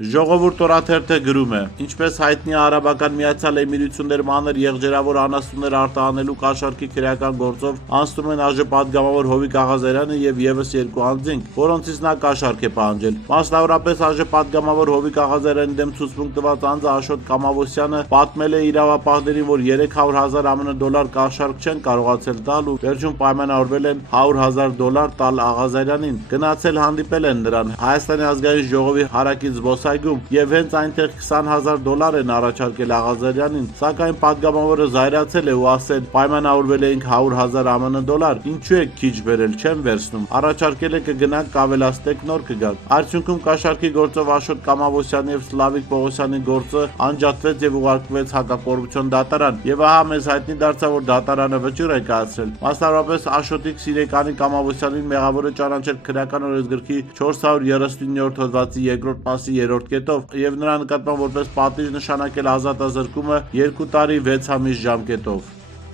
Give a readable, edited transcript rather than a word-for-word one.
Ժողովուրդ օրաթերթը գրում է. ինչպես հայտնի է, Արաբական Միացյալ Էմիրությունները մանր եղջերավոր անասուններ արտահանելու կաշառքի քրեական գործով անցնում են ԱԺ պատգամավոր Հովիկ Աղազարյանը եւ եւս երկու անձինք, որոնցից նա կաշառք է պահանջել։ Մասնավորապես ԱԺ պատգամավոր Հովիկ Աղազարյանի դեմ ցուցմունք տված անձը Աշոտ Կամավոսյանը պատմել է իրավապահներին, որ 300,000 ԱՄՆ կաշառք չեն կարողացել տալ ու վերջում պայմանավորվել են $100,000 տալ Աղազարյանին։ Գնացել հանդիպել են նրան Հայաստանի ազգային ժողովի հարակից զբոսայգում եւ հենց այնտեղ $20,000 են առաջարկել Աղազարյանին, սակայն պատգամավորը զայրացել է ու ասել պայմանավորվել էինք $100,000 ԱՄՆ, ինչու եք քիչ բերել, չեմ վերցնում, առաջարկել եք կգնանք կավելացնեք նոր կգանք։ Արդյունքում կաշառքի գործով Աշոտ Կամավոսյանի եւ Սլավիկ Պողոսյանի գործը անջատվեց եւ ուղարկվեց հակակոռուպցիոն դատարան եւ ահա մեզ հայտնի դարձավ, որ դատարանը վճիռ է կայացրել։ Մասնավորապես Աշոտի սիրեկանի Կամավոսյանին մեղավոր է ճանաչել քրեական օրենսգրքի 439-րդ հոդվածի 2-րդ մասի 3-րդ կետով եւ նրա նկատմամբ որպես պատիժ նշանակել ազատազրկումը 2 տարի 6 ամիս ժամկետով։